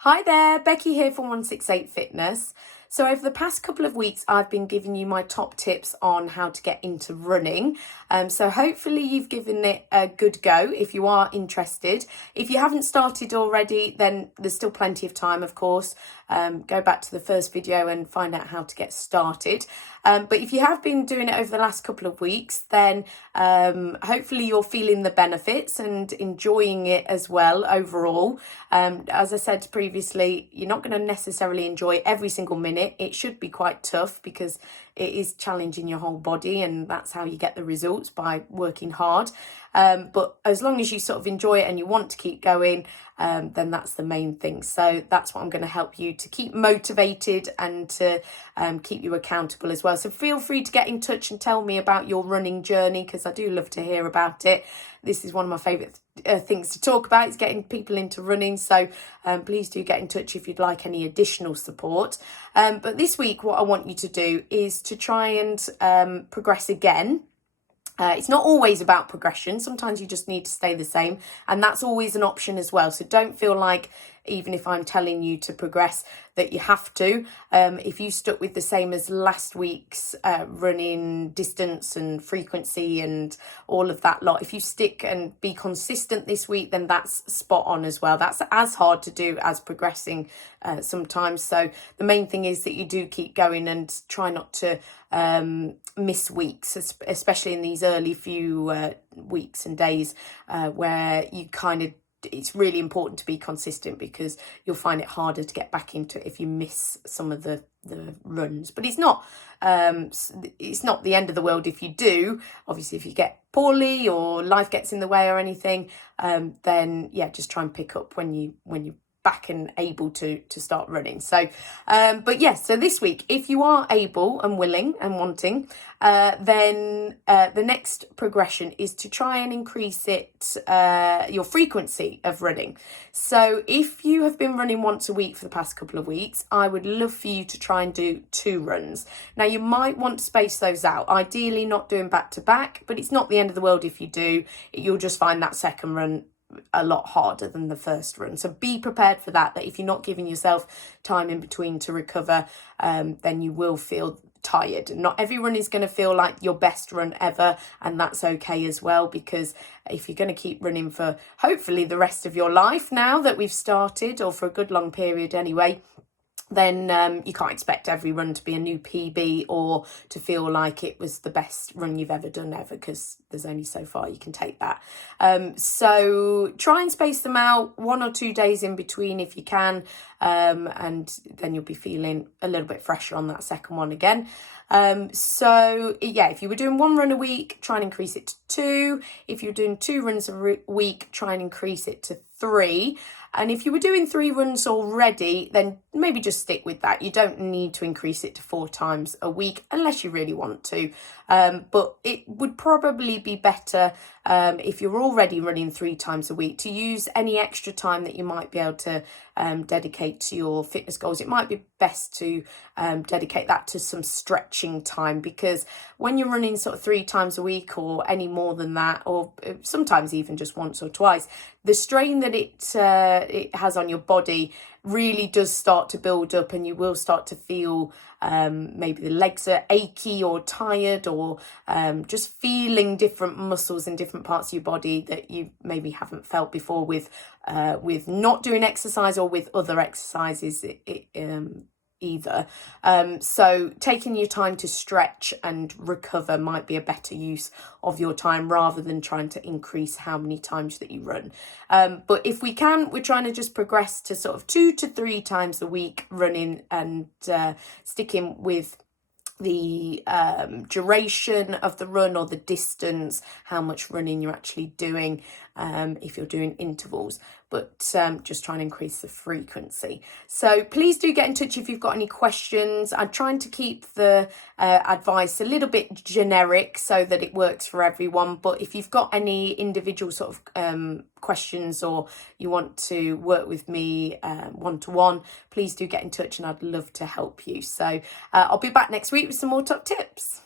Hi there, Becky here from 168 Fitness. So over the past couple of weeks, I've been giving you my top tips on how to get into running. So hopefully you've given it a good go if you are interested. If you haven't started already, then there's still plenty of time, of course. Go back to the first video and find out how to get started. But if you have been doing it over the last couple of weeks, then hopefully you're feeling the benefits and enjoying it as well overall. As I said previously, you're not going to necessarily enjoy every single minute. It should be quite tough because it is challenging your whole body, and that's how you get the results, by working hard. But as long as you sort of enjoy it and you want to keep going, then that's the main thing. So that's what I'm going to help you to keep motivated and to keep you accountable as well. So feel free to get in touch and tell me about your running journey, because I do love to hear about it. This is one of my favourite things to talk about, is getting people into running. So please do get in touch if you'd like any additional support. But this week, what I want you to do is to try and progress again. It's not always about progression. Sometimes you just need to stay the same, and that's always an option as well. So don't feel like, even if I'm telling you to progress, that you have to. If you stuck with the same as last week's running distance and frequency and all of that lot, if you stick and be consistent this week, then that's spot on as well. That's as hard to do as progressing sometimes. So the main thing is that you do keep going and try not to miss weeks, especially in these early few weeks and days where you kind of, it's really important to be consistent, because you'll find it harder to get back into it if you miss some of the runs. But it's not the end of the world if you do. Obviously, if you get poorly or life gets in the way or anything, then yeah, just try and pick up when you back and able to start running. So but yes, so this week, if you are able and willing and wanting, then the next progression is to try and increase it, your frequency of running. So if you have been running once a week for the past couple of weeks, I would love for you to try and do 2 runs. Now, you might want to space those out, ideally not doing back to back, but it's not the end of the world if you do. You'll just find that second run a lot harder than the first run. So be prepared for that if you're not giving yourself time in between to recover, then you will feel tired. Not every run is going to feel like your best run ever, and that's okay as well, because if you're going to keep running for hopefully the rest of your life now that we've started, or for a good long period anyway, then you can't expect every run to be a new PB or to feel like it was the best run you've ever done ever, because there's only so far you can take that. So try and space them out 1 or 2 days in between if you can, and then you'll be feeling a little bit fresher on that second one again. So yeah, if you were doing 1 run a week, try and increase it to 2. If you're doing 2 runs a week, try and increase it to 3. And if you were doing 3 runs already, then maybe just stick with that. You don't need to increase it to 4 times a week unless you really want to. But it would probably be better if you're already running 3 times a week to use any extra time that you might be able to dedicate to your fitness goals. It might be best to dedicate that to some stretching time, because when you're running sort of 3 times a week or any more than that, or sometimes even just once or twice, the strain that it has on your body really does start to build up, and you will start to feel maybe the legs are achy or tired, or just feeling different muscles in different parts of your body that you maybe haven't felt before with not doing exercise or with other exercises either. So taking your time to stretch and recover might be a better use of your time, rather than trying to increase how many times that you run. But if we can, we're trying to just progress to sort of 2 to 3 times a week running, and sticking with the duration of the run or the distance, how much running you're actually doing, if you're doing intervals, but just trying to increase the frequency. So please do get in touch if you've got any questions. I'm trying to keep the advice a little bit generic so that it works for everyone, but if you've got any individual sort of questions, or you want to work with me one-to-one, please do get in touch, and I'd love to help you. So I'll be back next week with some more top tips.